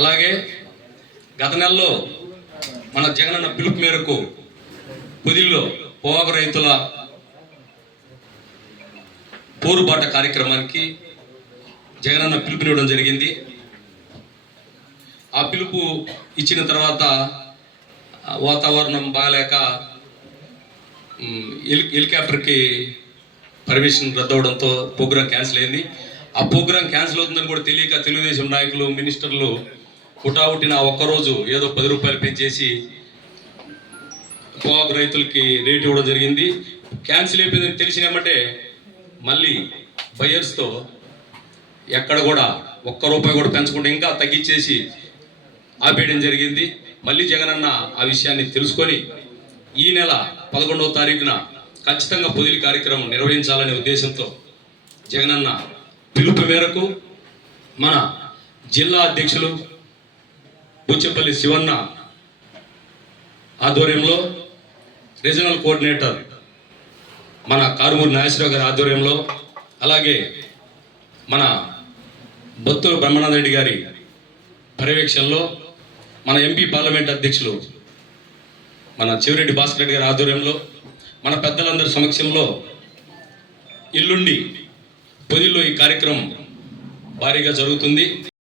అలాగే గత నెలలో మన జగనన్న పిలుపు మేరకు పొదిల్లో పొగాకు రైతుల పోరుబాట కార్యక్రమానికి జగనన్న పిలుపునివ్వడం జరిగింది. ఆ పిలుపు ఇచ్చిన తర్వాత వాతావరణం బాగాలేక హెలికాప్టర్కి పర్మిషన్ రద్దవడంతో ప్రోగ్రాం క్యాన్సిల్ అయింది. ఆ ప్రోగ్రాం క్యాన్సిల్ అవుతుందని కూడా తెలియక తెలుగుదేశం నాయకులు, మినిస్టర్లు హుటాహుటిన ఒక్కరోజు ఏదో 10 రూపాయలు పెంచేసి పొగాకు రైతులకి రేటు ఇవ్వడం జరిగింది. క్యాన్సిల్ అయిపోయిందని తెలిసినామంటే మళ్ళీ బయర్స్తో ఎక్కడ కూడా ₹1 కూడా పెంచకుండా ఇంకా తగ్గించేసి ఆపేయడం జరిగింది. మళ్ళీ జగనన్న ఆ విషయాన్ని తెలుసుకొని ఈ నెల 11వ తారీఖున ఖచ్చితంగా పొదిలి కార్యక్రమం నిర్వహించాలనే ఉద్దేశంతో జగనన్న పిలుపు మేరకు మన జిల్లా అధ్యక్షులు బుచ్చెపల్లి శివన్న ఆధ్వర్యంలో, రీజనల్ కోఆర్డినేటర్ మన కారుమూరి నాగేశ్వరరావు గారి ఆధ్వర్యంలో, అలాగే మన బొత్తూరు బ్రహ్మానంద రెడ్డి గారి పర్యవేక్షణలో, మన ఎంపీ పార్లమెంట్ అధ్యక్షులు మన చెవిరెడ్డి భాస్కర్ రెడ్డి గారి ఆధ్వర్యంలో, మన పెద్దలందరి సమక్షంలో ఎల్లుండి పొదిల్లో ఈ కార్యక్రమం భారీగా జరుగుతుంది.